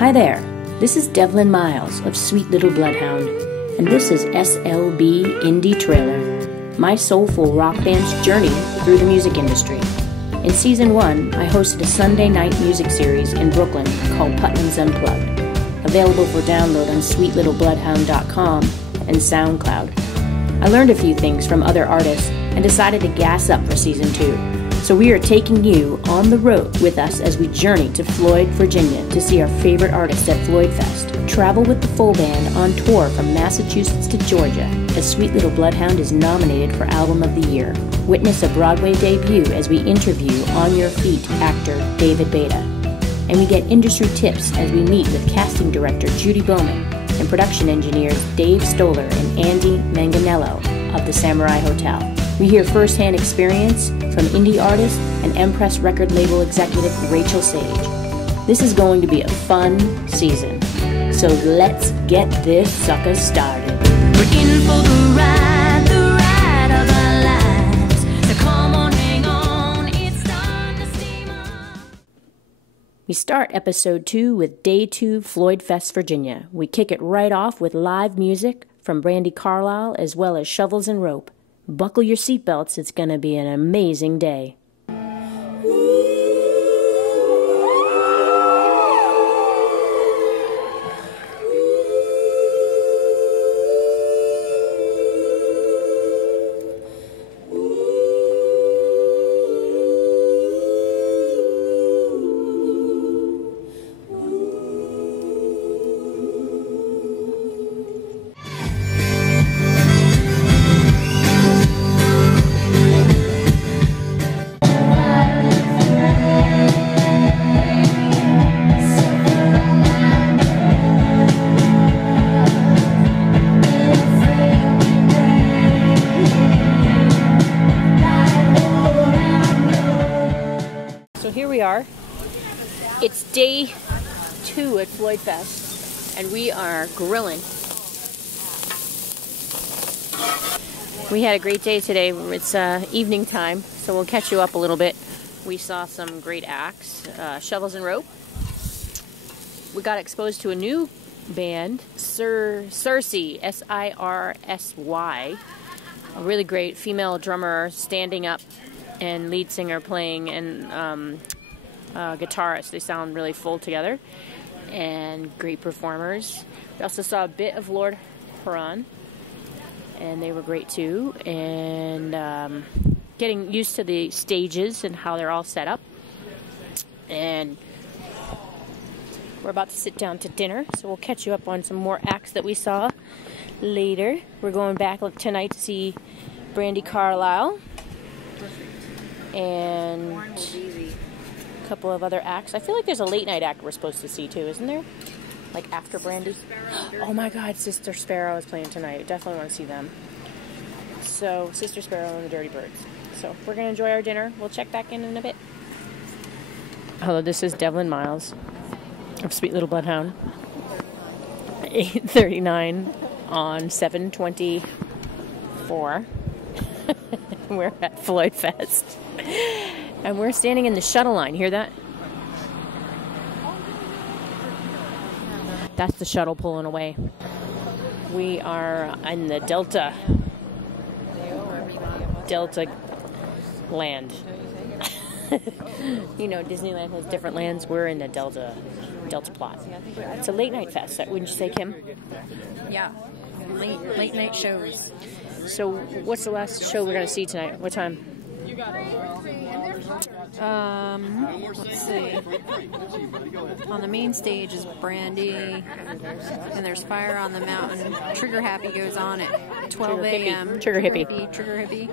Hi there, this is Devlin Miles of Sweet Little Bloodhound, and this is SLB Indie Trailer, my soulful rock band's journey through the music industry. In Season 1, I hosted a Sunday night music series in Brooklyn called Putnam's Unplugged, available for download on sweetlittlebloodhound.com and SoundCloud. I learned a few things from other artists and decided to gas up for Season 2. So we are taking you on the road with us as we journey to Floyd, Virginia to see our favorite artists at Floyd Fest. Travel with the full band on tour from Massachusetts to Georgia as Sweet Little Bloodhound is nominated for Album of the Year. Witness a Broadway debut as we interview On Your Feet actor David Beta. And we get industry tips as we meet with casting director Judy Bowman and production engineers Dave Stoller and Andy Manganello of the Samurai Hotel. We hear firsthand experience from indie artist and Empress record label executive Rachel Sage. This is going to be a fun season, so let's get this sucker started. We're in for the ride of our lives. So come on, hang on, it's time to steam up. We start episode 2 with Day 2 Floyd Fest, Virginia. We kick it right off with live music from Brandi Carlile as well as Shovels and Rope. Buckle your seatbelts, it's gonna be an amazing day. It's day 2 at Floyd Fest, and we are grilling. We had a great day today. It's evening time, so we'll catch you up a little bit. We saw some great acts, Shovels and Rope. We got exposed to a new band, Sirsy, S-I-R-S-Y. A really great female drummer standing up and lead singer playing, and guitarist. They sound really full together and great performers. We also saw a bit of Lord Huron, and they were great too, and getting used to the stages and how they're all set up. And we're about to sit down to dinner, so we'll catch you up on some more acts that we saw later. We're going back tonight to see Brandi Carlile and couple of other acts. I feel like there's a late night act we're supposed to see too, isn't there? Like after Brandi. Oh my God, Sister Sparrow is playing tonight. Definitely want to see them. So Sister Sparrow and the Dirty Birds. So we're gonna enjoy our dinner. We'll check back in a bit. Hello, this is Devlin Miles of Sweet Little Bloodhound. 8:39 on 7/24. We're at Floyd Fest. And we're standing in the shuttle line. Hear that? That's the shuttle pulling away. We are in the Delta land. You know, Disneyland has different lands. We're in the Delta plot. It's a late night fest, wouldn't you say, Kim? Yeah, late night shows. So what's the last show we're going to see tonight? What time? Let's see. On the main stage is Brandi, and there's Fire on the Mountain. Trigger Happy goes on at 12 a.m. Trigger Hippie. Trigger Hippie.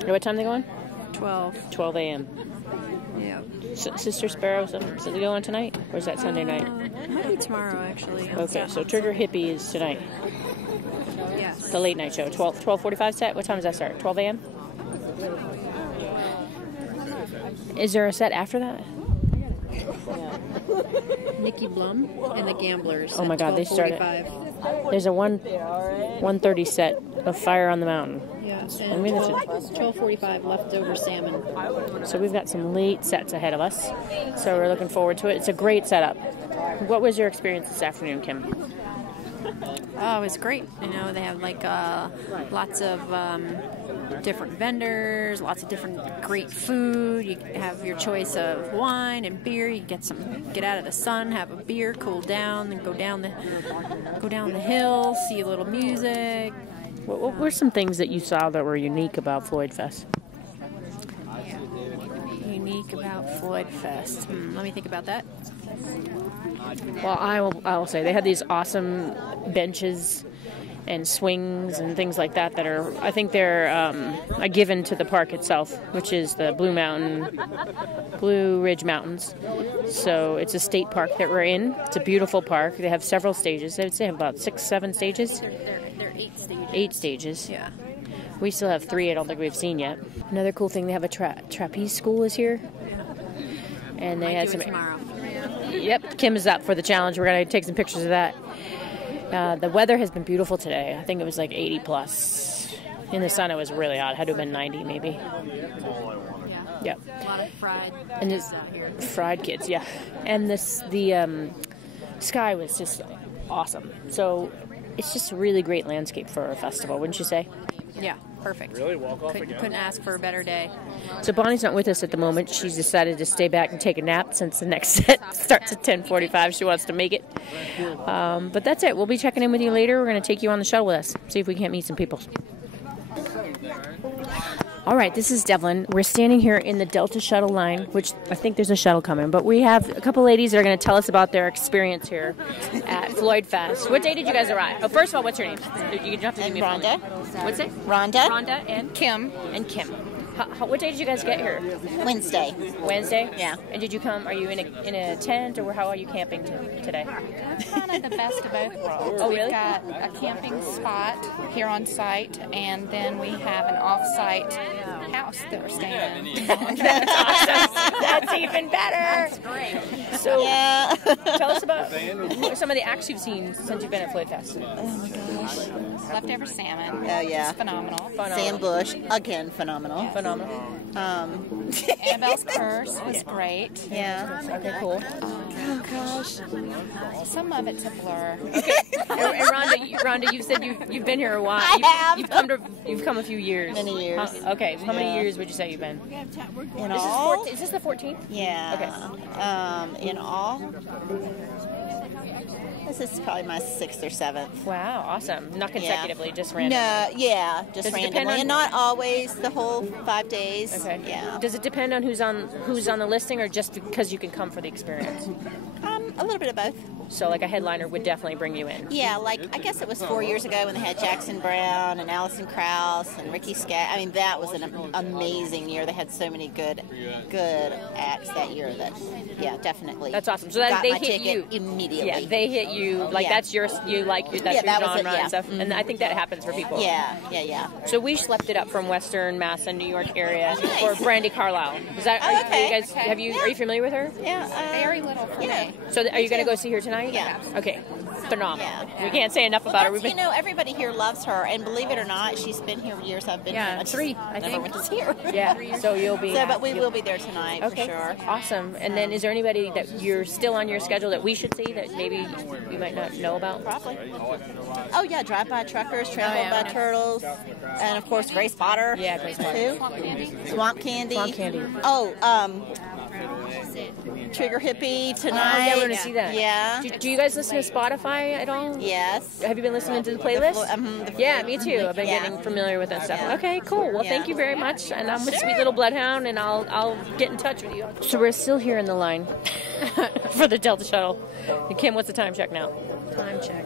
And what time they go on? 12 a.m. Yeah. Sister Sparrow, is they go on tonight? Or is that Sunday night? Might be tomorrow, actually. Okay, so Trigger Hippie is tonight. Yes. The late night show. 12:45 set? What time does that start? 12 a.m.? Is there a set after that? Nikki Blum and the Gamblers. Oh my God, they started. There's a 1:30 set of Fire on the Mountain. Yeah, and 12:45 Leftover Salmon. So we've got some late sets ahead of us. So we're looking forward to it. It's a great setup. What was your experience this afternoon, Kim? Oh, it was great. You know, they have like lots of different vendors, lots of different great food. You have your choice of wine and beer. You get out of the sun, have a beer, cool down, then go down the hill, see a little music. What were some things that you saw that were unique about Floyd Fest? Unique about Floyd Fest. Let me think about that. Well, I will say they had these awesome benches and swings and things like that are, I think they're a given to the park itself, which is the Blue Ridge Mountains. So it's a state park that we're in. It's a beautiful park. They have several stages. I would say about 6, 7 stages. They're 8 stages. 8 stages. Yeah. We still have 3 I don't think we've seen yet. Another cool thing, they have a trapeze school is here. And they had some... tomorrow. Yep, Kim is up for the challenge. We're going to take some pictures of that. The weather has been beautiful today. I think it was like 80 plus. In the sun, it was really hot. It had to have been 90 maybe. Yeah. A lot of fried And kids out here. Fried kids, yeah. And the sky was just awesome. So it's just a really great landscape for a festival, wouldn't you say? Yeah, perfect. Really? Walk off again? Couldn't ask for a better day. So Bonnie's not with us at the moment. She's decided to stay back and take a nap since the next set starts at 10:45. She wants to make it. But that's it. We'll be checking in with you later. We're going to take you on the shuttle with us. See if we can't meet some people. All right, this is Devlin. We're standing here in the Delta shuttle line, which I think there's a shuttle coming. But we have a couple ladies that are going to tell us about their experience here at Floyd Fest. What day did you guys arrive? Oh, first of all, what's your name? You have to give me Rhonda. What's it? Rhonda. Rhonda and Kim. And Kim. What day did you guys get here? Wednesday. Wednesday? Yeah. And did you come, are you in a tent, or how are you camping today? Kind of the best of both worlds. Oh, really? We've got a camping spot here on site, and then we have an off-site house that we're staying in. That's awesome. That's even better. That's great. So, Yeah. tell us about some of the acts you've seen since you've been at Floyd Fest. Oh my gosh. Leftover salmon. Oh, yeah. It's phenomenal. Sam Bush, again, phenomenal. Phenomenal. Annabelle's Curse was great. Yeah. Okay, cool. Oh gosh. Some of it's a blur. And Rhonda, you said you've been here a while. I have. You've come a few years. Many years. Okay, how many years would you say you've been? In all? Is this the 14th? Yeah. Okay. In all? This is probably my 6th or 7th. Wow, awesome. Not consecutively, just randomly. No, yeah, just Does it depend randomly, on- and not always the whole 5 days. Okay. Yeah. Does it depend on who's on the listing, or just because you can come for the experience? A little bit of both. So, like, a headliner would definitely bring you in. Yeah, like I guess it was 4 years ago when they had Jackson Brown and Allison Krauss and Ricky Scott. I mean, that was an amazing year. They had so many good acts that year. That definitely. That's awesome. So that got they my hit ticket you immediately. Yeah, they hit you like Yeah. that's your that's Yeah, your that was genre it, yeah. and stuff. And I think that happens for people. Yeah. So we schlepped it up from Western Mass and New York area for Brandy Carlisle. Is that? Oh, Are okay. you guys? Are you familiar with her? Yeah. Very little for Yeah. me. So are you going to go see her tonight? Yeah. Okay. Phenomenal. Yeah. We can't say enough Well, about her. that's, We've been, everybody here loves her, and believe it or not, she's been here years. I've been here. I just 3, I never think. went to see her. Yeah. So you'll be. But we will be there tonight Okay. for sure. Awesome. And then is there anybody that you're still on your schedule that we should see that maybe you might not know about? Probably. Oh yeah, Drive-By Truckers, Trailhead by Turtles, and of course Grace Potter. Yeah, Grace Potter. Who? Swamp Candy. Swamp Candy. Oh, Trigger Hippie tonight. Oh, yeah, we're going to see that. Yeah. Do you guys listen to Spotify at all? Yes. Have you been listening to the playlist? Yeah, me too. I've been Yeah. getting familiar with that stuff. Yeah. Okay, cool. Well, Yeah. thank you very much. And I'm with Sweet Little Bloodhound, and I'll get in touch with you. So we're still here in the line for the Delta Shuttle. And Kim, what's the time check now? Time check.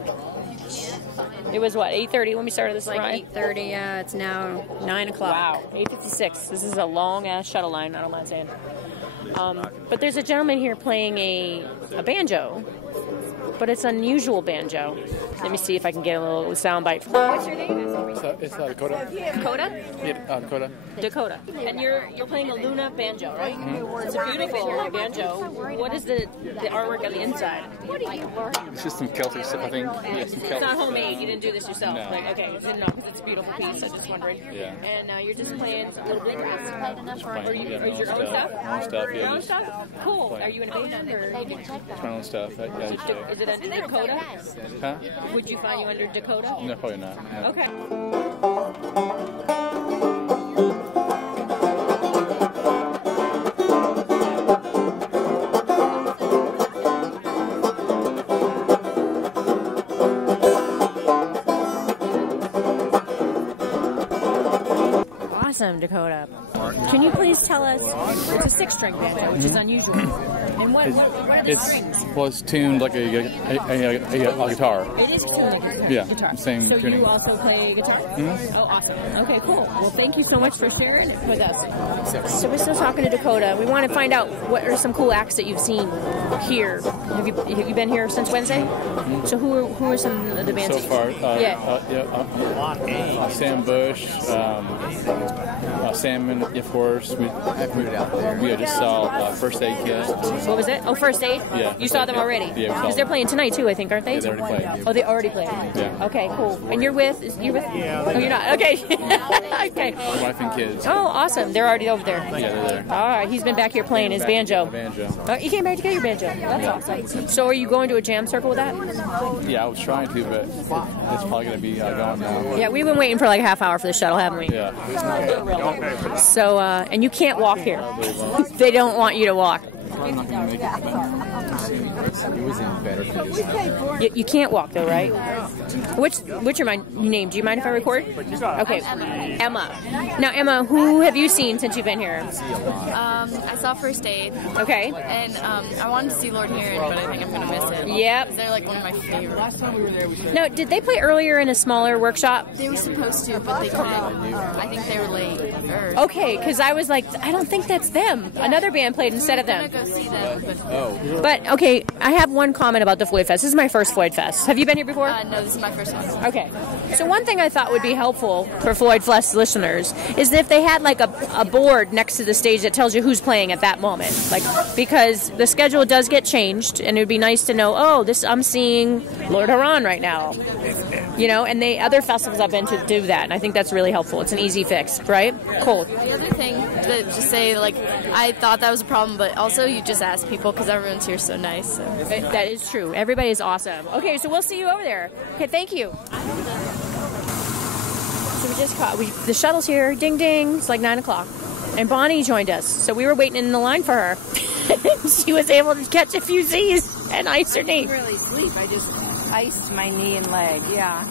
It was, what, 8:30 when we started this It's like ride? 8:30. Yeah, it's now 9 o'clock. Wow, 8:56. This is a long-ass shuttle line, I don't mind saying. But there's a gentleman here playing a banjo. but it's unusual banjo. Let me see if I can get a little soundbite. What's your name? It's Dakota. Dakota? Yeah, Dakota. Dakota. And you're playing a Luna banjo, right? Mm-hmm. It's a beautiful banjo. What is the artwork on the inside? It's just some Celtic stuff, I think. Yeah, some Celtic It's not homemade. You didn't do this yourself. No. Like, okay, didn't know because it's a beautiful piece. I just wondered. Yeah. And you're just playing a little bit. Are you Yeah, your own stuff? My own stuff, yeah. Your own Just stuff? Cool. playing. Are you in a band or? my own stuff. Yeah, usually. Is it under Dakota? Huh? Would you find you under Dakota? No, probably not. No. Okay. Awesome, Dakota. Can you please tell us, it's a 6-string banjo, which is unusual. And what are the strings? Well, it's tuned like a guitar. It is tuned Yeah, guitar. same so tuning. you also play guitar? Mm-hmm. Oh, awesome. Okay, cool. Well, thank you so much for sharing it with us. So we're still talking to Dakota. We want to find out what are some cool acts that you've seen here. Have you been here since Wednesday? Mm-hmm. So who are some of the bands? So far, Sam Bush, Salmon, of course. We just saw First Aid Kit. What was it? Oh, First Aid? Yeah. You saw them already? Yeah, we saw because they're them. playing tonight too, I think, aren't they? Yeah, they already played. Oh, they already played? Yeah. Okay, cool. And you're with? Yeah. Oh, you're not? Okay. Okay. My wife and kids. Oh, awesome. They're already over there. Yeah, they're there. All right. He's been back here playing his banjo. Oh, you came back to get your banjo. That's awesome. So are you going to a jam circle with that? Yeah, I was trying to, but it's probably going to be gone now. Yeah, we've been waiting for like a half hour for the shuttle, haven't we? Yeah. So, and you can't walk here. They don't want you to walk. I'm not going to make it, but it was in better condition. You can't walk though, right? What's your name? Do you mind if I record? Okay, Emma. Now, Emma, who have you seen since you've been here? I saw First Aid. Okay. And I wanted to see Lord Heron, but I think I'm going to miss it. Yep. They're like one of my favorites. Now, did they play earlier in a smaller workshop? They were supposed to, but they couldn't. I think they were late. Okay, because I was like, I don't think that's them. Another band played instead of them. I'm going to go see them. But, okay, I have one comment about the Floyd Fest. This is my first Floyd Fest. Have you been here before? No, this is my first one. Okay. So one thing I thought would be helpful for Floyd Fest listeners is if they had like a board next to the stage that tells you who's playing at that moment. Like, because the schedule does get changed, and it would be nice to know, oh, I'm seeing Lord Heron right now. You know, and other festivals I've been to do that, and I think that's really helpful. It's an easy fix, right? Cool. The other thing to just say, like, I thought that was a problem, but also you just ask people because everyone's here so nice. So. That is true. Everybody is awesome. Okay, so we'll see you over there. Okay, thank you. So we just the shuttle's here. Ding, ding. It's like 9 o'clock. And Bonnie joined us. So we were waiting in the line for her. She was able to catch a few Z's and ice her knee. I didn't really sleep. I just iced my knee and leg, yeah.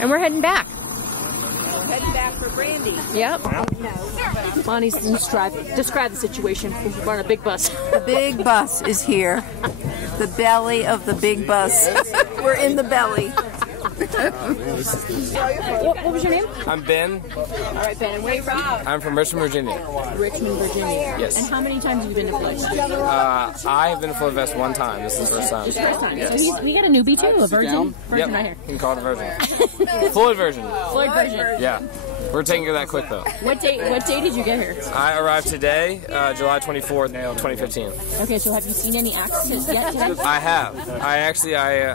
And we're heading back. We're heading back for Brandy. Yep. Bonnie's describe the situation. We're on a big bus. The big bus is here. The belly of the big bus. We're in the belly. What was your name? I'm Ben. All right, Ben. And where are you from? I'm from Richmond, Virginia. Richmond, Virginia. Yes. And how many times have you been to Floyd? I have been to Floyd Fest one time. This is the first time. This first time. Yes. So we got a newbie too, a virgin. Virgin Yep. right here. You can call it a version. Floyd version. Floyd version. Yeah. We're taking care of that quick though. What day did you get here? I arrived today, July 24th, 2015. Okay, so have you seen any acts yet today? I have.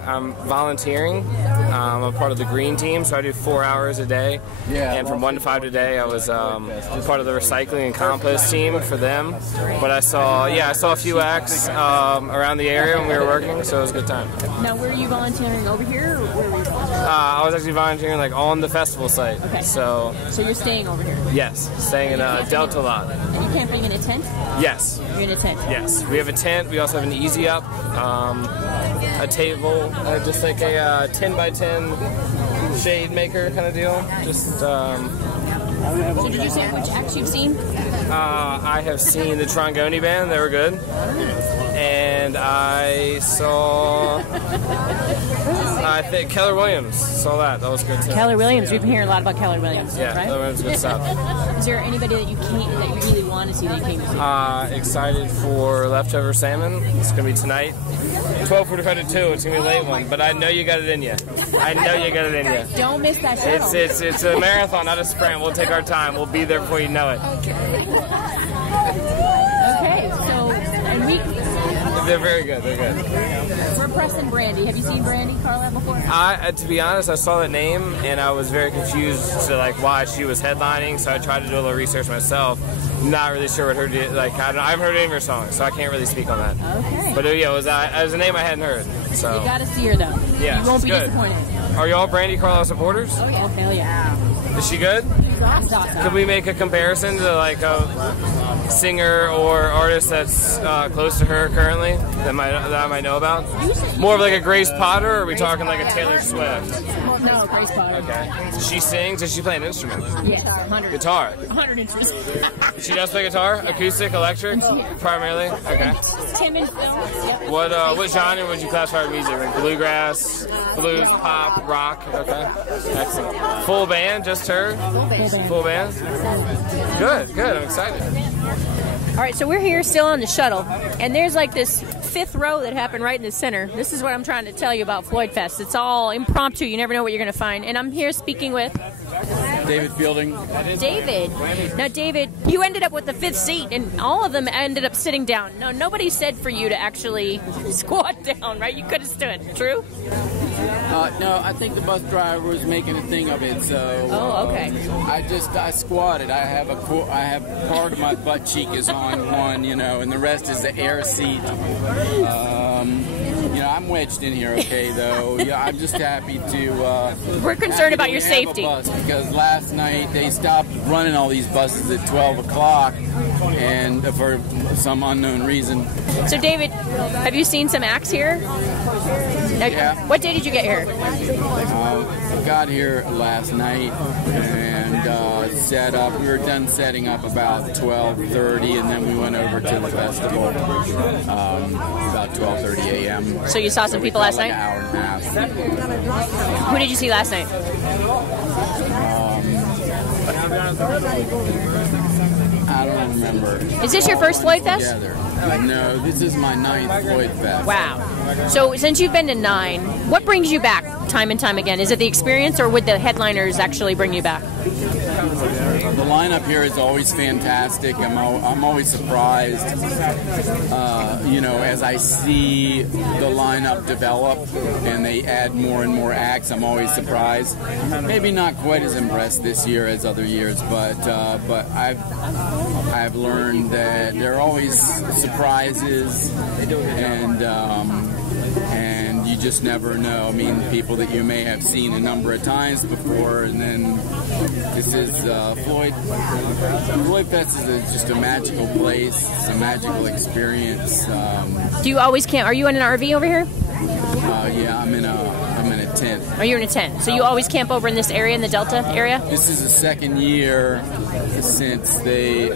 I'm volunteering. I'm a part of the green team, so I do 4 hours a day. Yeah. And from 1 to 5 today, I was part of the recycling and compost team for them. But I saw a few acts around the area when we were working, so it was a good time. Now, were you volunteering over here, or where were you volunteering? I was actually volunteering like on the festival site. Okay. So you're staying over here? Yes, staying in Delta Lot. And you're camping in a tent? Yes. You're in a tent? Yes. We have a tent. We also have an easy up, a table, just like a 10 by 10 shade maker kind of deal. Just. So did you say which acts you've seen? I have seen the Trongoni band. They were good. and I saw, I think, Keller Williams. Saw that. That was good too. Keller Williams. We've been hearing a lot about Keller Williams. Yeah, right? Keller Williams is good stuff. Is there anybody that you really want to see that you came to see? Excited for Leftover Salmon. It's going to be tonight. 12:45 to 2. It's going to be a late one, but I know you got it in you. I know you got it in you. Don't miss that shuttle. It's a marathon, not a sprint. We'll take our time. We'll be there before you know it. Okay, so, and They're very good. They're good. we're Preston Brandy. Have you seen Brandy Carlisle before? To be honest, I saw that name and I was very confused to like why she was headlining. So I tried to do a little research myself. Not really sure what her I haven't heard any of her songs, so I can't really speak on that. Okay. But it was a name I hadn't heard. So You got to see her though. yeah, You won't she's be good. disappointed. Are y'all Brandy Carlisle supporters? Oh yeah. Oh hell yeah. Is she good? Could we make a comparison to like a singer or artist that's close to her currently that I might know about? More of like a Grace Potter, or are we talking like a Taylor Swift? No, Grace Potter. Okay. She sings. Does she play an instrument? Yes, 100. Guitar. 100 inches. She does play guitar, acoustic, electric, primarily. Okay. 10 minutes. Yep. What genre would you classify her music? Like bluegrass, blues, pop, rock. Okay. Excellent. Full band, just her. Full band. Good. I'm excited. All right, so we're here still on the shuttle, and there's like this fifth row that happened right in the center. This is what I'm trying to tell you about Floyd Fest. It's all impromptu. You never know what you're going to find. And I'm here speaking with David Fielding. David. Now, David, you ended up with the fifth seat, and all of them ended up sitting down. No, nobody said for you to actually squat down, right? You could have stood. True? No, I think the bus driver was making a thing of it. So. Oh, okay. I squatted. I have part of my butt cheek is on one, and the rest is the air seat. I'm wedged in here, okay, though. Yeah, I'm just happy to. We're concerned about your safety. Bus because last night they stopped running all these buses at 12 o'clock, and for some unknown reason. So, David, have you seen some acts here? Yeah. What day did you get here? I got here last night and set up. We were done setting up about 12:30, and then we went over to the festival about 12:30 a.m. So you saw some people last night? Like an hour and a half. Who did you see last night? I don't remember. Is this your first Floyd Fest? Together. No, this is my 9th Floyd Fest. Wow. So since you've been to 9, what brings you back time and time again? Is it the experience, or would the headliners actually bring you back? The lineup here is always fantastic. I'm always surprised, as I see the lineup develop and they add more and more acts. I'm always surprised. Maybe not quite as impressed this year as other years, but I've learned that there are always surprises, and you just never know. I mean, people that you may have seen a number of times before, and then this is Floyd. Floyd Fest is just a magical place. It's a magical experience. Do you always camp? Are you in an RV over here? Yeah, I'm in a tent. Are you in a tent? So you always camp over in this area, in the Delta area? This is the second year since they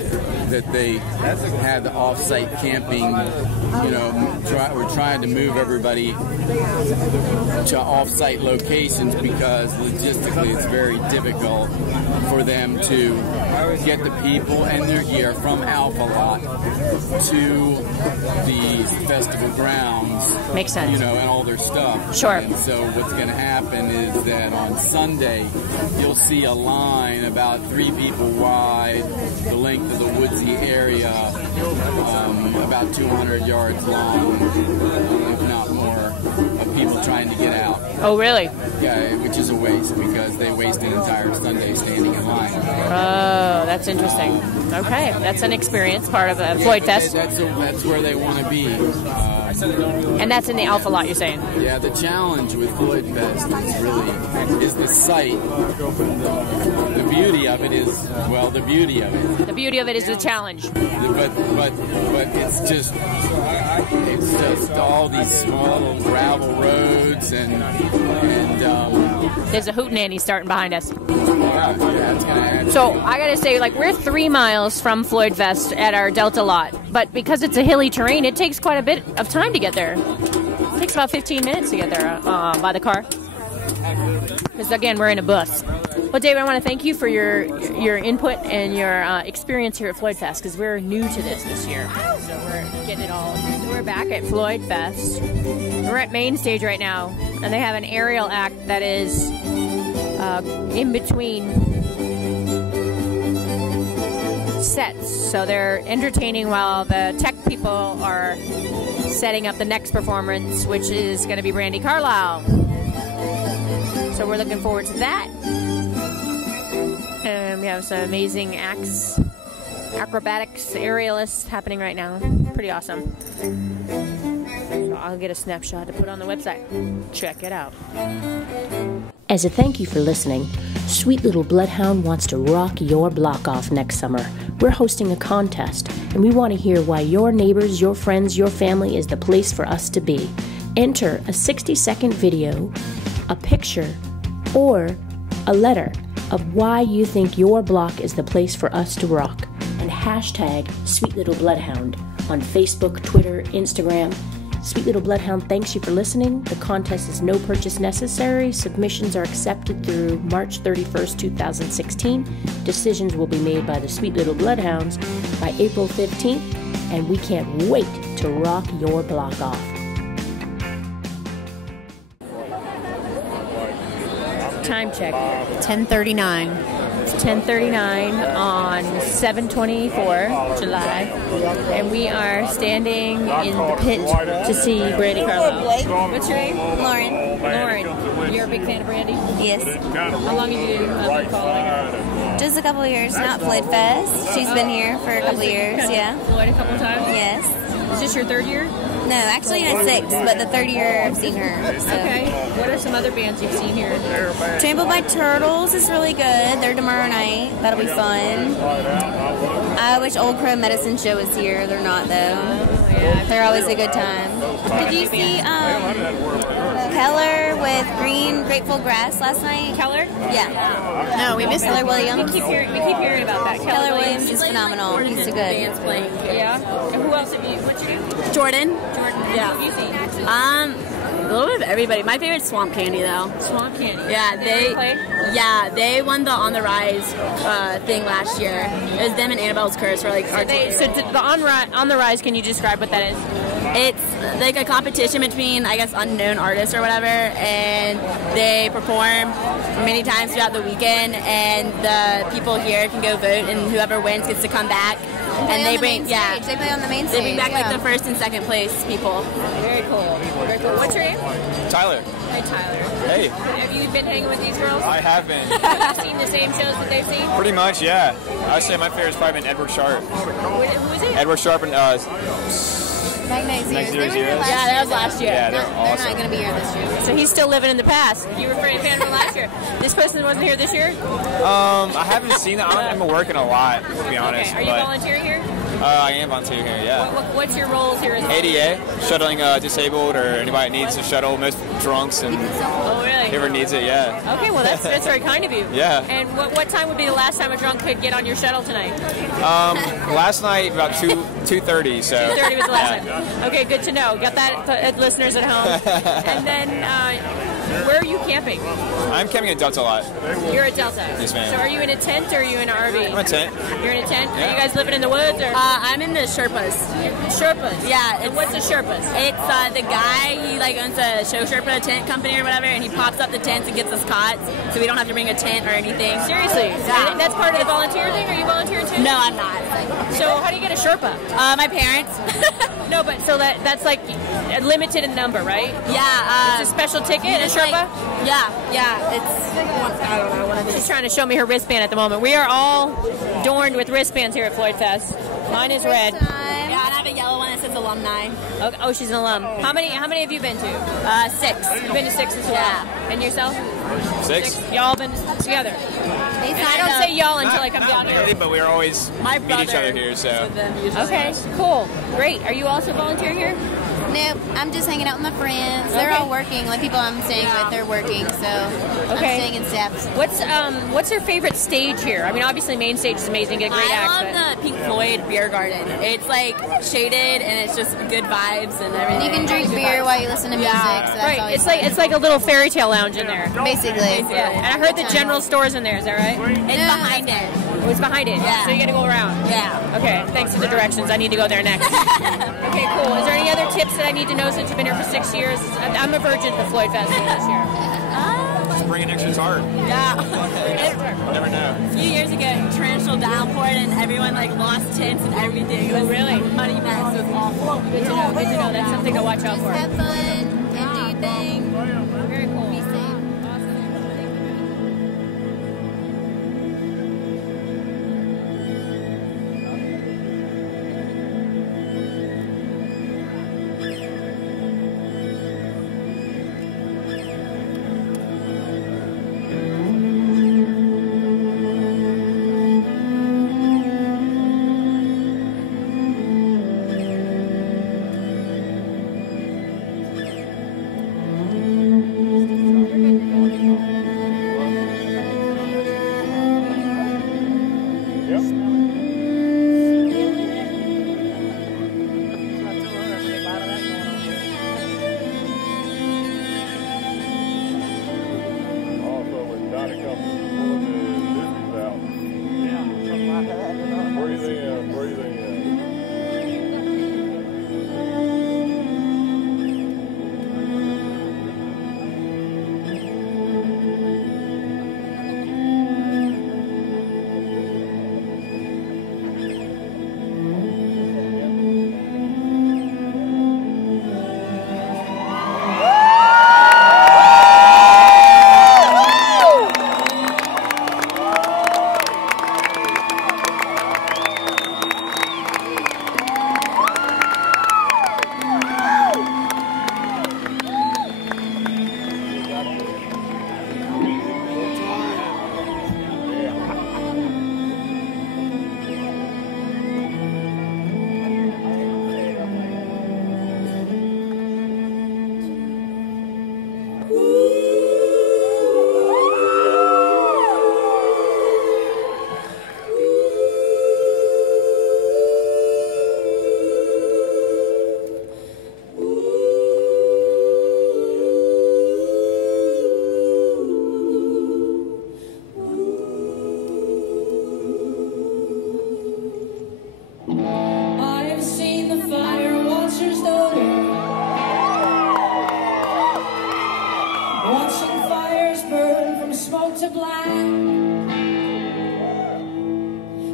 had the off-site camping. We're trying to move everybody to off-site locations because logistically it's very difficult for them to get the people and their gear from Alpha Lot to the festival grounds. Makes sense. And all their stuff. Sure. And so what's going to happen is that on Sunday you'll see a line about 3 people wide, the length of the woodsy area, about 200 yards long, if not more, of people trying to get out. Oh, really? Yeah, which is a waste because they waste an entire Sunday standing in line. Oh, that's interesting. Okay, that's an experience, part of Floyd Fest. That's where they want to be. And that's in the Alpha Lot, you're saying? Yeah, the challenge with Floyd Fest is the site. The beauty of it is, the beauty of it. The beauty of it is the challenge. But it's just all these small little gravel roads and There's a hootenanny starting behind us. So I gotta say, like, we're 3 miles from Floyd Fest at our Delta lot, but because it's a hilly terrain, it takes quite a bit of time to get there. It takes about 15 minutes to get there by the car. Because again, we're in a bus. Well, David, I want to thank you for your input and your experience here at Floyd Fest, because we're new to this year. So we're getting it all. So we're back at Floyd Fest. We're at main stage right now, and they have an aerial act that is in between sets. So they're entertaining while the tech people are setting up the next performance, which is going to be Brandi Carlile. So we're looking forward to that. And we have some amazing acts, acrobatics, aerialists happening right now. Pretty awesome. So I'll get a snapshot to put on the website. Check it out. As a thank you for listening, Sweet Little Bloodhound wants to rock your block off next summer. We're hosting a contest, and we want to hear why your neighbors, your friends, your family is the place for us to be. Enter a 60-second video, a picture, or a letter of why you think your block is the place for us to rock, and hashtag Sweet Little Bloodhound on Facebook, Twitter, Instagram. Sweet Little Bloodhound thanks you for listening. The contest is no purchase necessary. Submissions are accepted through March 31st, 2016. Decisions will be made by the Sweet Little Bloodhounds by April 15th, and we can't wait to rock your block off. Time check. 10:39. It's 10:39 on 7/24 July, and we are standing in the pit to see Brandi Carlile. What's your name? Lauren. Lauren. You're a big fan of Brandi? Yes. How long have you been following her? Just a couple of years, not Floyd Fest. She's been here for a couple of years, yeah. Floyd a couple times? Yes. Is this your third year? No, actually in 6, but the third year I've seen her. So. Okay. What are some other bands you've seen here? Trampled by Turtles is really good. They're tomorrow night. That'll be fun. I wish Old Crow Medicine Show was here. They're not, though. They're always a good time. Did you see Keller with Green Grateful Grass last night? Keller? Yeah. No, we missed Keller Williams. We keep hearing about that. Keller Williams is phenomenal. He's so good. Bands playing. Yeah. And who else have you? What's your name? Jordan. Yeah. Who have you seen? A little bit of everybody. My favorite's Swamp Candy, though. Swamp Candy. Yeah, they won the On the Rise thing last year. It was them and Annabelle's Curse were like our two. So the On the Rise, can you describe what that is? It's like a competition between, I guess, unknown artists or whatever, and they perform many times throughout the weekend, and the people here can go vote, and whoever wins gets to come back. And they bring, they play on the main stage. They bring back like the first and second place people. Very cool. Very cool. What's your name? Tyler. Hi, Tyler. Hey. Have you been hanging with these girls? I have been. Have you seen the same shows that they've seen? Pretty much, yeah. I'd say my favorite's probably been Edward Sharp. Who is it? Edward Sharp and Magnight Zeros. Zeros. Yeah, that was last year. Yeah, they're They're awesome. not going to be here this year. So he's still living in the past. You were a fan of him last year. This person wasn't here this year? I haven't seen it. I'm working a lot, to be honest. Okay. Are you volunteering here? I am volunteering here, yeah. What's your roles here? ADA, shuttling disabled or anybody that needs a shuttle, most drunks and whoever needs it, yeah. Okay, well that's very kind of you. Yeah. And what time would be the last time a drunk could get on your shuttle tonight? Last night about 2:30. So 2:30 was the last time. Okay, good to know. Got that, listeners at home. And then, where are you camping? I'm camping at Delta a lot. You're at Delta. Yes, ma'am. So are you in a tent or are you in an RV? I'm in a tent. You're in a tent. Yeah. Are you guys living in the woods or? I'm in the Sherpas. Sherpas. Yeah. And what's a Sherpas? It's the guy, he like owns a show Sherpa tent company or whatever, and he pops up the tents and gets us cots, so we don't have to bring a tent or anything. Seriously? Yeah. That's part of the volunteer thing? Are you volunteering too? No, I'm not. So how do you get a Sherpa? My parents. No, but so that's like limited in number, right? Yeah. It's a special ticket, a Sherpa? Yeah. It's, I don't know what it is. She's trying to show me her wristband at the moment. We are all adorned with wristbands here at Floyd Fest. Mine is red. Yeah, and I have a yellow one that says alumni. Okay. Oh, she's an alum. How many have you been to? 6. You've been to 6 as well. Yeah. And yourself? 6. Y'all been together. And I don't say y'all until I come down here. Really, but we're always meet each other here, so. Okay, cool. Great. Are you also volunteering here? Nope, I'm just hanging out with my friends. They're all working. Like people I'm staying with, they're working, so I'm staying in steps. What's your favorite stage here? I mean, obviously main stage is amazing, get great acts. I love the Pink Floyd beer garden. It's like shaded and it's just good vibes and everything. You can drink beer while you listen to music. So that's always fun. It's like a little fairy tale lounge in there. Basically. Yeah. And I heard the general store's in there. Is that right? It's behind it. Oh, it's behind it. Yeah. So you got to go around. Yeah. Okay. Thanks for the directions. I need to go there next. Okay. Cool. Is there any other tips that I need to know since you've been here for 6 years? I'm a virgin for Floyd Fest this year. Just bring an extra tart. Yeah. Never know. A few years ago, torrential downpour and everyone like lost tents and everything. It was really muddy mess. It was awful. Good to know. Good to know. That's something to watch out for. Have fun and do your thing. Very cool. Be safe.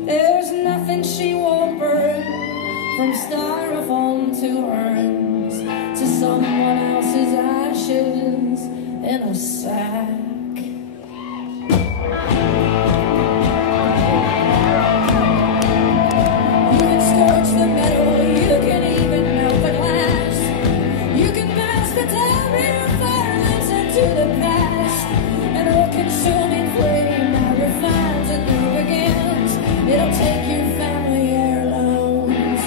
There's nothing she won't burn, from styrofoam to urns, to someone else's ashes in a sack. You can scorch the metal, you can even melt the glass. You can pass the telltale violence into the past, an all-consuming flame that refines and never begins. It'll take your family heirlooms,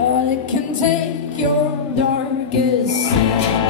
or it can take your darkest secret.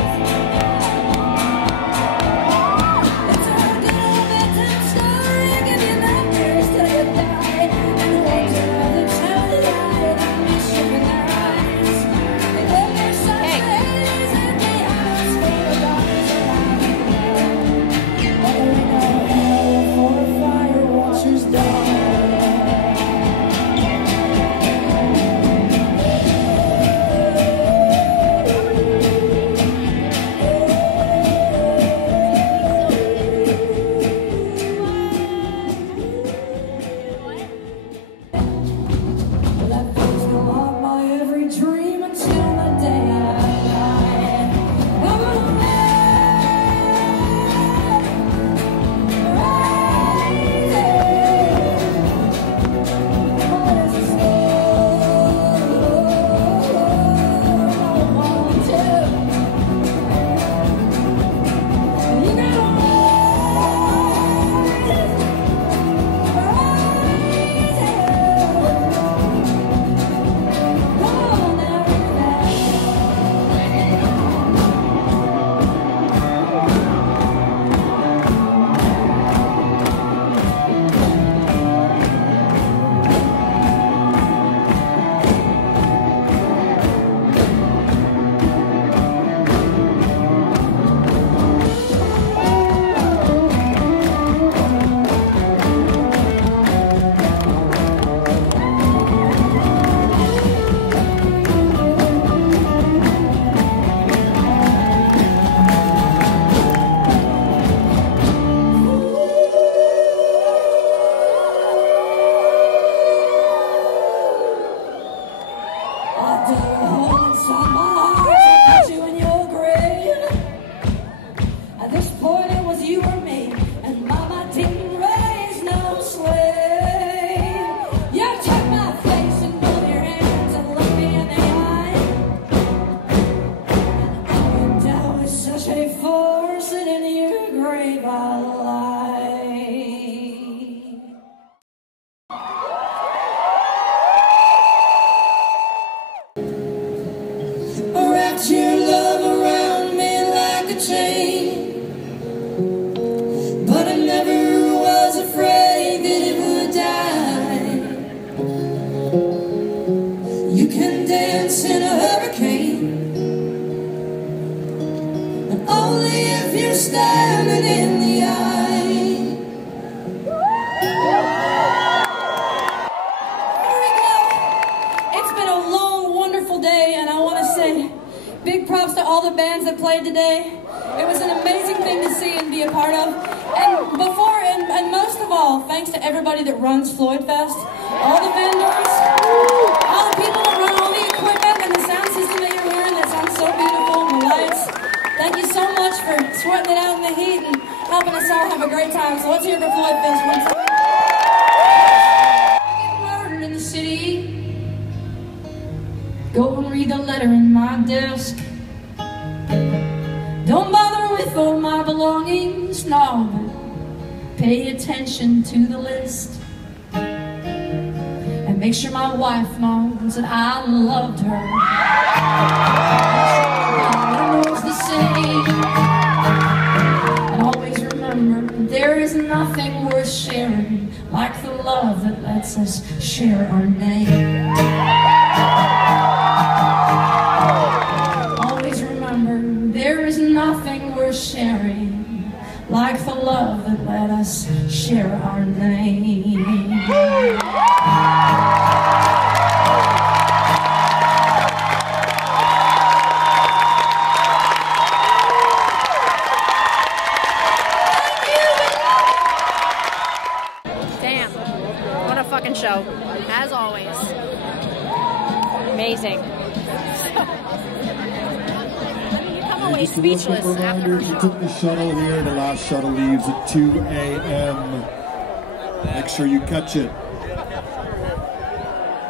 you're sitting in your grave, I lie. Wrapped your love around me like a chain, but I never was afraid that it would die. You can dance in a hurricane, but only if you're standing in the eye. Here we go. It's been a long, wonderful day, and I want to say big props to all the bands that played today. It was an amazing thing to see and be a part of. And most of all, thanks to everybody that runs Floyd Fest, all the vendors, all the people that run all the equipment and the sound system that you're hearing that sounds so beautiful, and the lights. Thank you so much for sweating it out in the heat and helping us all have a great time. So let's hear it for Floyd Fest once again. Get murdered in the city. Go and read the letter in my desk. Don't bother with all my belongings, no, but pay attention to the list. And make sure my wife knows that I loved her. Make sure knows the same. And always remember, there is nothing worth sharing like the love that lets us share our name. Always remember, there is nothing worth sharing like the love that let us share our name. Damn. What a fucking show. As always. Amazing. Speechless after her We show. took the shuttle here. The last shuttle leaves at 2 a.m. Make sure you catch it.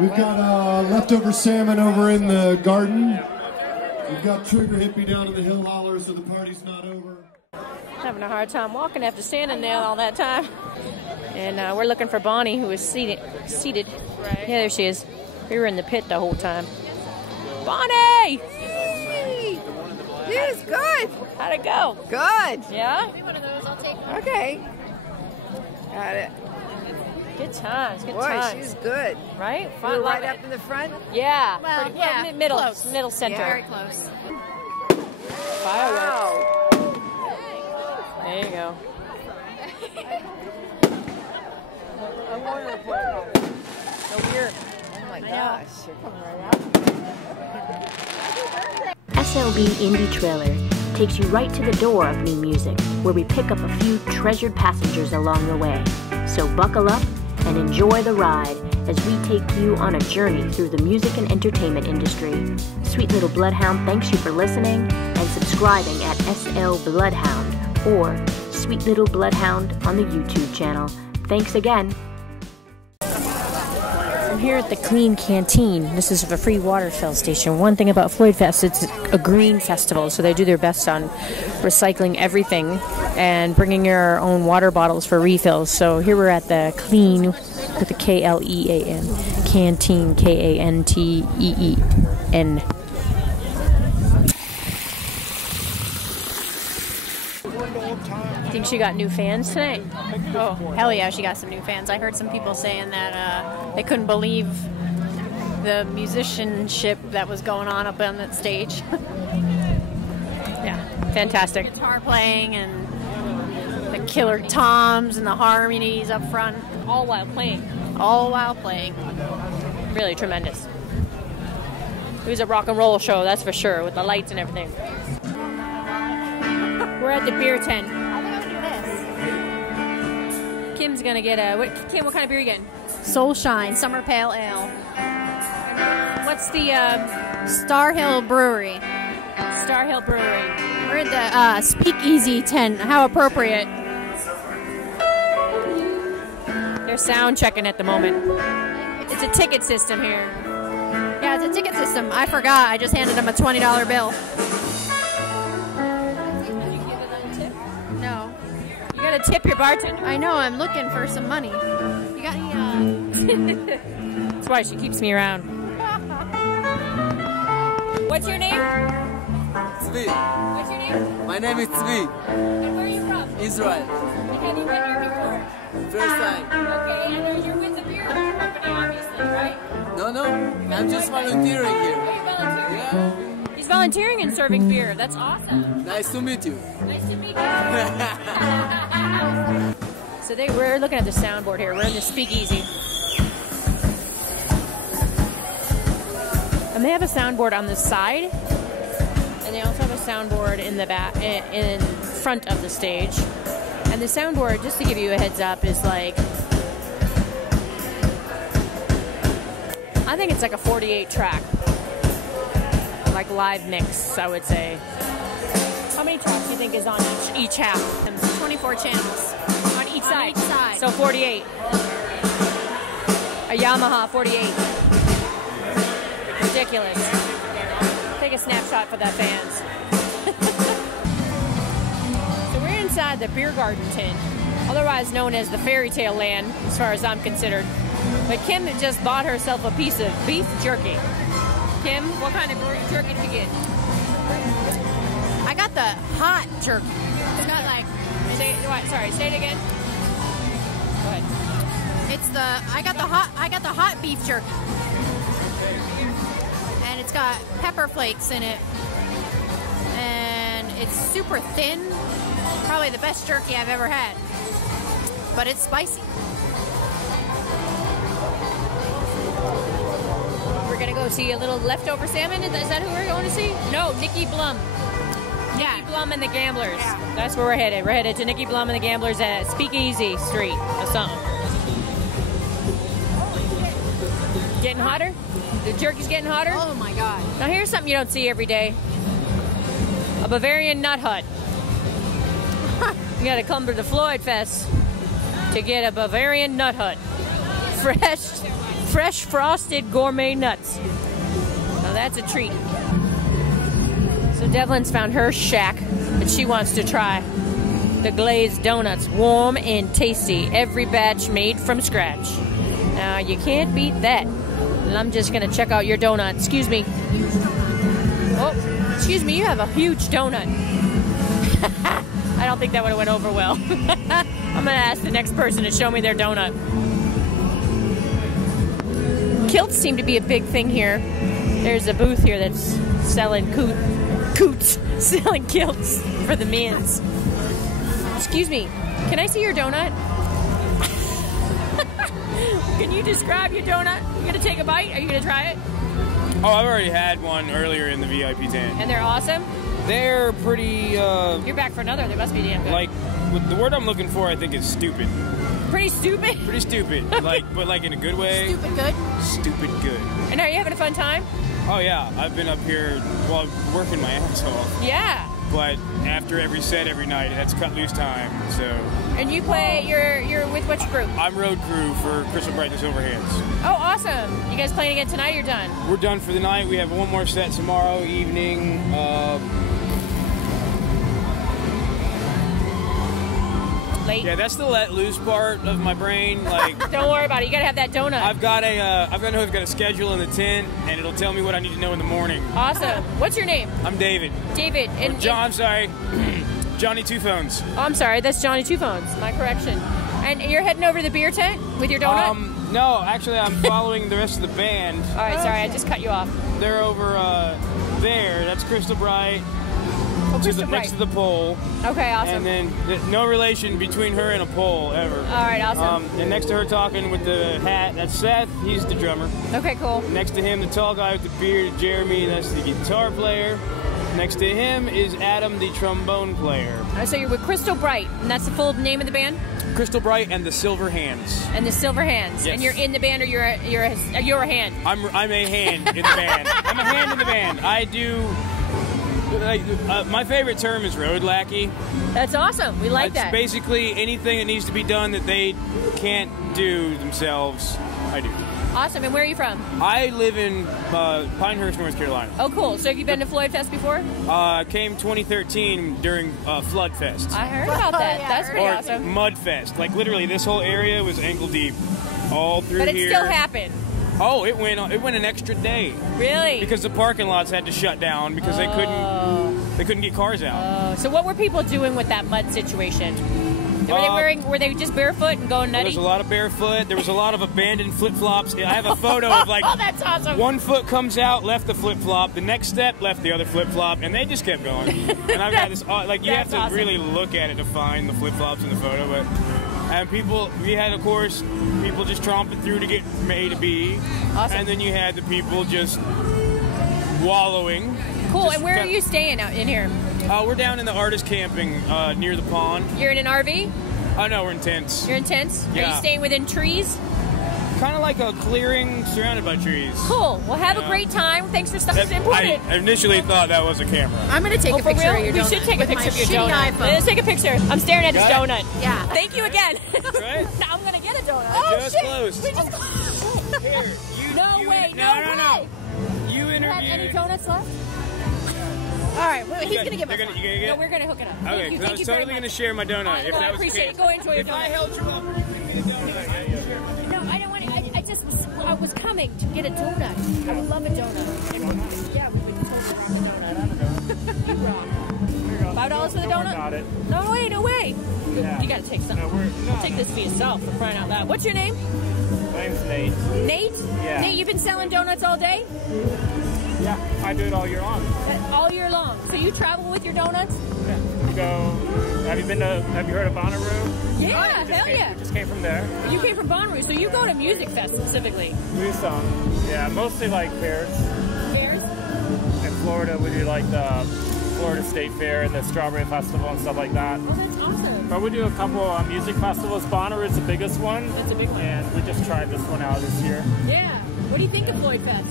We've got leftover salmon over in the garden. We've got Trigger Hippie down in the hill holler, so the party's not over. Having a hard time walking after standing there all that time. And we're looking for Bonnie, who is seated. Right. Yeah, there she is. We were in the pit the whole time. Bonnie! Yes, good. How'd it go? Good. Yeah? Okay. Got it. Good times, good Boy, times. she's good. Right? You Fun, were love right it. up in the front? Yeah. Well, pretty, yeah, middle, close. middle center. Yeah, very close. Fireworks. Wow. There you go. So weird. Oh my gosh, you're coming right out. SLB Indie Trailer takes you right to the door of new music, where we pick up a few treasured passengers along the way. So buckle up and enjoy the ride as we take you on a journey through the music and entertainment industry. Sweet Little Bloodhound thanks you for listening and subscribing at SL Bloodhound or Sweet Little Bloodhound on the YouTube channel. Thanks again. I'm here at the Clean Canteen. This is a free water fill station. One thing about Floyd Fest, it's a green festival, so they do their best on recycling everything and bringing your own water bottles for refills. So here we're at the Clean, with the K-L-E-A-N, Canteen, K-A-N-T-E-E-N. Think she got new fans tonight? Oh, hell yeah, she got some new fans. I heard some people saying that they couldn't believe the musicianship that was going on up on that stage. Yeah, fantastic. Guitar playing and the killer toms and the harmonies up front. All while playing. All while playing. Really tremendous. It was a rock and roll show, that's for sure, with the lights and everything. We're at the beer tent. Kim's gonna get Kim, what kind of beer are you getting? Soul Shine Summer Pale Ale. What's the Star Hill Brewery? Star Hill Brewery. We're at the Speakeasy tent. How appropriate. They're sound checking at the moment. It's a ticket system here. Yeah, it's a ticket system. I forgot. I just handed them a $20 bill. gotta tip your bartender. I know, I'm looking for some money. You got any, That's why she keeps me around. What's your name? Tzvi. What's your name? My name is Tzvi. And where are you from? Israel. Have you been here before? First time. Okay, and you're with the beer company, obviously, right? No, I'm just volunteering here. Are you volunteering? Yeah. He's volunteering and serving beer. That's awesome. Nice to meet you. Nice to meet you. So we're looking at the soundboard here. We're in the speakeasy. And they have a soundboard on the side, and they also have a soundboard in the back, in front of the stage. And the soundboard, just to give you a heads up, is like, I think it's like a 48 track, like live mix, I would say. How many tracks do you think is on each half? 24 channels. On each side? On each side. So 48. A Yamaha 48. Ridiculous. Take a snapshot for that, fans. So we're inside the beer garden tent, otherwise known as the fairy tale land, as far as I'm considered. But Kim just bought herself a piece of beef jerky. Kim, what kind of jerky did you get? I got the hot jerky. It's got like, say it again. Go ahead. I got the hot beef jerky. And it's got pepper flakes in it. And it's super thin. Probably the best jerky I've ever had. But it's spicy. We're gonna go see a little leftover salmon. Is that who we're going to see? No, Nikki Blum. Nikki Blum and the Gamblers. Yeah. That's where we're headed. We're headed to Nikki Blum and the Gamblers at Speakeasy Street or something. Getting hotter? The jerky's getting hotter? Oh my God. Now here's something you don't see every day. A Bavarian nut hut. You gotta come to the Floyd Fest to get a Bavarian nut hut. Fresh frosted gourmet nuts. Now that's a treat. So Devlin's found her shack that she wants to try. The glazed donuts, warm and tasty. Every batch made from scratch. Now you can't beat that. And I'm just gonna check out your donut. Excuse me. Oh, excuse me, you have a huge donut. I don't think that would have went over well. I'm gonna ask the next person to show me their donut. Kilts seem to be a big thing here. There's a booth here that's selling coots, selling kilts for the men's. Excuse me, can I see your donut? Can you describe your donut? You gonna take a bite? Are you gonna try it? Oh, I've already had one earlier in the VIP tent. And they're awesome? They're pretty, You're back for another. They must be damn good. like, the word I'm looking for, I think, is stupid. Pretty stupid? Pretty stupid. but like in a good way. Stupid good? Stupid good. And are you having a fun time? Oh, yeah. I've been up here, well, working my ass off. Yeah. But after every set every night, that's cut loose time, so. And you play, you're with which group? I'm road crew for Crystal Bright and Silverhands. Oh, awesome. You guys playing again tonight or you're done? We're done for the night. We have one more set tomorrow evening. Late? Yeah, that's the let loose part of my brain. Like, don't worry about it. You gotta have that donut. I've got a schedule in the tent, and it'll tell me what I need to know in the morning. Awesome. What's your name? I'm David. David. And John, I'm sorry. Johnny Two Phones. Oh, I'm sorry. That's Johnny Two Phones. My correction. And you're heading over to the beer tent with your donut? No, actually, I'm following the rest of the band. All right, sorry. I just cut you off. They're over there. That's Crystal Bright. Oh, Crystal Bright. Next to the pole. Okay, awesome. And then no relation between her and a pole ever. All right, awesome. And next to her talking with the hat, that's Seth. He's the drummer. Okay, cool. Next to him, the tall guy with the beard, Jeremy. That's the guitar player. Next to him is Adam, the trombone player. So you're with Crystal Bright, and that's the full name of the band? Crystal Bright and the Silver Hands. And the Silver Hands. Yes. And you're in the band, or you're a hand? I'm a hand in the band. I'm a hand in the band. I do. My favorite term is road lackey. That's awesome. We like that. It's basically anything that needs to be done that they can't do themselves, I do. Awesome. And where are you from? I live in Pinehurst, North Carolina. Oh, cool. So have you been to Floyd Fest before? Came 2013 during Flood Fest. I heard about that. Yeah, That's pretty Or awesome. Mud Fest. Like literally, this whole area was ankle deep, all through But it here. still happened. Oh, it went an extra day. Really? Because the parking lots had to shut down because they couldn't get cars out. So what were people doing with that mud situation? Were they just barefoot and going There nutty? was a lot of barefoot. There was a lot of abandoned flip-flops. I have a photo of like Oh, that's awesome. one foot comes out, left the flip-flop. The next step, left the other flip-flop, and they just kept going. And I've got this like you have That's to awesome. really look at it to find the flip-flops in the photo. But and we had of course people just tromping through to get from A to B, Awesome. and then you had the people just wallowing. Cool. Just And where are kinda- you staying out in here? We're down in the artist camping near the pond. You're in an RV? Oh no, we're in tents. You're in tents? Are you Yeah. staying within trees? Kind of like a clearing surrounded by trees. Cool. Well, have a great time. Thanks for stopping in. I initially thought that was a camera. I'm going to take Oh, a for picture real? of your We donut should take a with picture my of your shitty donut. iPhone. Let's take a picture. I'm staring at this Got it? donut. Yeah. Thank you again. Right? Now I'm gonna get a donut. I just closed. We just Here, No way. No. way. You You have any interviewed. donuts left? All right, well, he's going to get my You gonna get No, it? we're gonna hook it up. Okay, Thank you. because I Thank was you very totally much. going to share my donut. If Well, that I was the appreciate case. it. Go enjoy your If I donut. held you up, would you give me the donut? No, I don't want to. I was coming to get a donut. I would love a donut. Yeah, we would totally rock a donut. You rock. $5 for the donut? No way, no way. Yeah. You gotta take some. Take this for yourself, for crying out loud. What's your name? My name's Nate. Nate? Yeah. Nate, you've been selling donuts all day? Yeah, I do it all year long. All year long. So you travel with your donuts? Have you heard of Bonnaroo? Yeah, hell yeah. We just came from there. You came from Bonnaroo, so you go to Music Fest specifically. We do some. Yeah, mostly like fairs. Fairs? In Florida, we do like the Florida State Fair and the Strawberry Festival and stuff like that. Oh, that's awesome. But we do a couple music festivals. Bonnaroo is the biggest one. That's a big one. And we just tried this one out this year. Yeah. What do you think of Floyd Fest?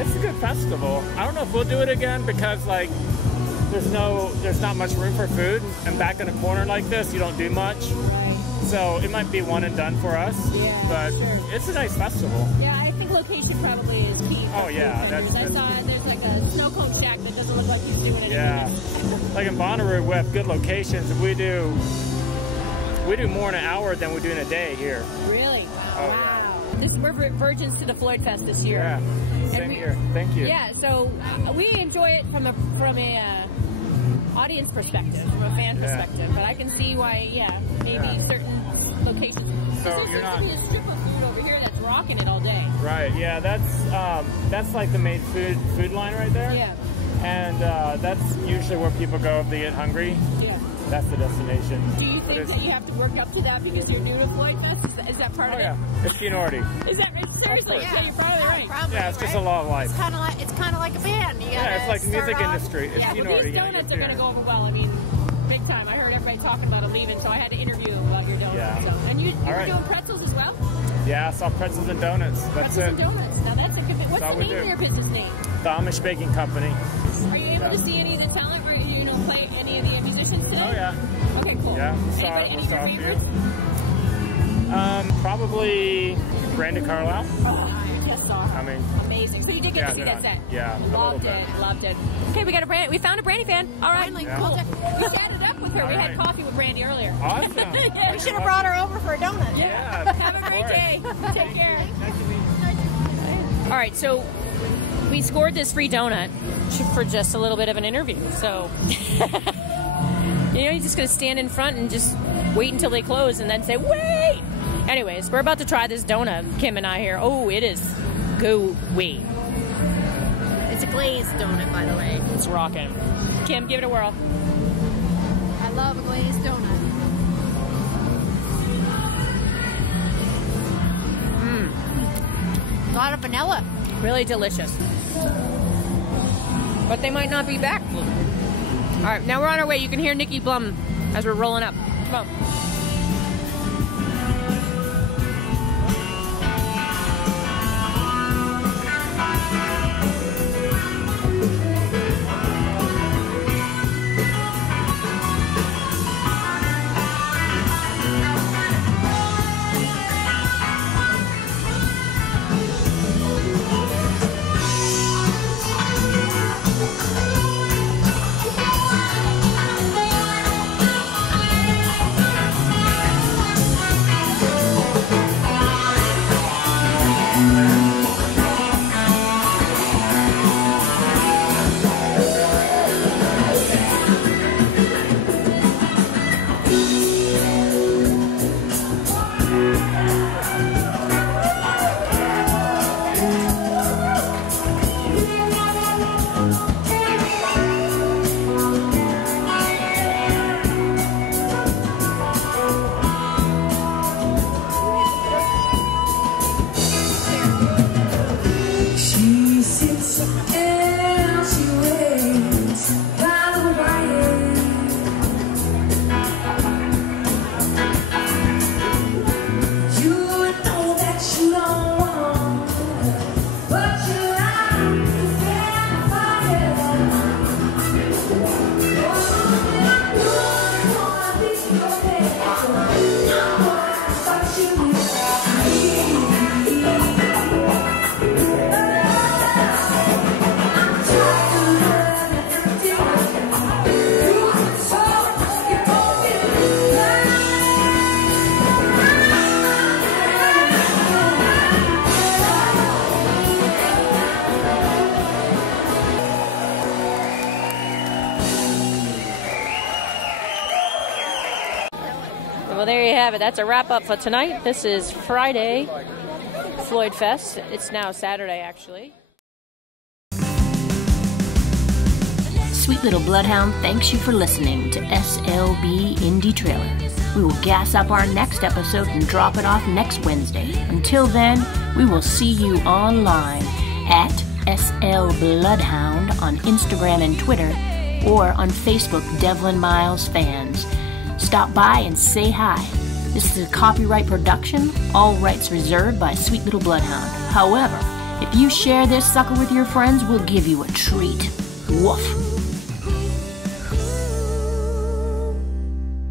It's a good festival. I don't know if we'll do it again because like there's not much room for food, and back in a corner like this you don't do much. So it might be one and done for us. Yeah, but it's a nice festival. Yeah, I think location probably is key. Oh yeah, that's I saw there's like a snow cone shack that doesn't look like he's doing anything. yeah. Like in Bonnaroo, we have good locations. We do more in an hour than we do in a day here. Really? Oh, wow. We're virgins to the Floyd Fest this year. Yeah, same here. Thank you. Yeah, so we enjoy it from a audience perspective, from a fan perspective. But I can see why, maybe certain locations. So there you're not. seems to be a stripper food over here that's rocking it all day. Right. Yeah. That's like the main food line right there. Yeah. And that's usually where people go if they get hungry. Yeah. That's the destination. Do you think that you have to work up to that because you're new to Floyd Fest? Is that part of it? It's seniority. Is that seriously? Yeah, you're probably right. Yeah, it's just a law of life. It's kind of like a band. You gotta It's like the start music off- industry. It's Yeah, seniority. these You know, donuts you are have going to to- go over well. I mean, big time. I heard everybody talking about it leaving, so I had to interview them about your donuts. Yeah. So. And you All were right. doing pretzels as well? Yeah, I saw pretzels and donuts. That's Pretzels it. and donuts. Now that's a good. What's all the we name of do. your business name? The Amish Baking Company. Are you able to see any of the talent or play any of the musicians today? Oh yeah. Okay, cool. Yeah, we saw Anybody- we any saw of a your few. favorites? Probably Brandon Carlisle. Oh, I just saw her. I mean, Amazing. So you did get to see that set. Yeah, a little Loved bit. it. Loved it. Okay, we found a Brandy fan. All right. Finally, Yeah. cool. We chatted up with her. All We had right. coffee with Brandy earlier. Awesome. Yeah. We should have brought her over for a donut. Yeah. Have a great Of day. course. Take care. All right, so we scored this free donut for just a little bit of an interview. So, you're just going to stand in front and just wait until they close and then say, wait! Anyways, we're about to try this donut, Kim and I here. Oh, it is gooey. It's a glazed donut, by the way. It's rocking. Kim, give it a whirl. I love a glazed donut. A lot of vanilla. Really delicious. But they might not be back. All right, now we're on our way. You can hear Nikki Blum as we're rolling up. Come on. Well, there you have it. That's a wrap-up for tonight. This is Friday, Floyd Fest. It's now Saturday, actually. Sweet Little Bloodhound thanks you for listening to SLB Indie Trailer. We will gas up our next episode and drop it off next Wednesday. Until then, we will see you online at SL Bloodhound on Instagram and Twitter, or on Facebook, Devlin Miles Fans. Stop by and say hi. This is a copyright production, all rights reserved by Sweet Little Bloodhound. However, if you share this sucker with your friends, we'll give you a treat. Woof.